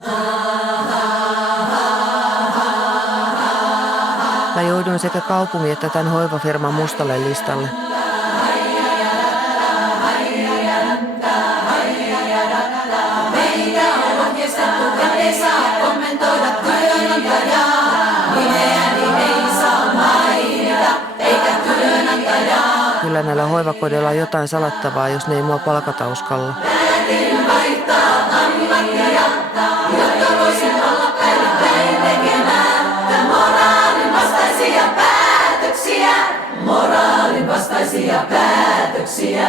Mä jouduin sekä kaupungin että tämän hoivafirman mustalle listalle. Meitä on ohjeistettu, ettei saa kommentoida työnantajaa. Nimeäni ei saa mainita, eikä työnantajaa. Kyllä näillä hoivakodeilla on jotain salattavaa, jos ne ei mua palkata uskalla. Päätin vaihtaa ammattia, jotta voisin olla päivittäin tekemättä moraalin vastaisia päätöksiä. Moraalin vastaisia päätöksiä.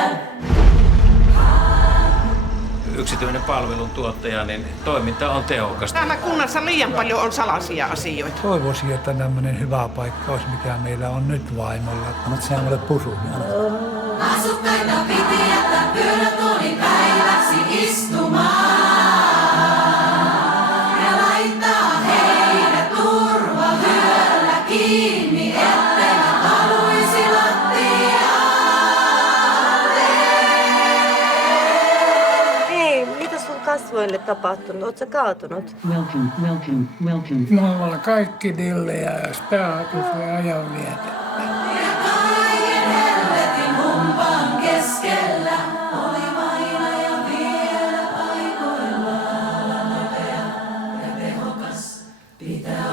Yksityinen palveluntuottaja, niin toiminta on tehokasta. Täällä kunnassa liian paljon on salaisia asioita. Toivoisin, että tämmöinen hyvä paikka olisi, mikä meillä on nyt vaimolla. Annat sinä mulle pusun. Asukkaita piti jättää pyörätuolin päiväksi istumaan. Ja laittaa heidät turvavyöllä kiinni, etteivät valuisi lattialle. Hei, mitä sun kasvoille tapahtunut? Ootko sä kaatunut? Me ollaan kaikki dillejä ja späätus ja ajanvietettä. Ja kaiken helvetin humpan keskellä oli vainaja vielä paikoillaan nopea ja tehokas. Pitää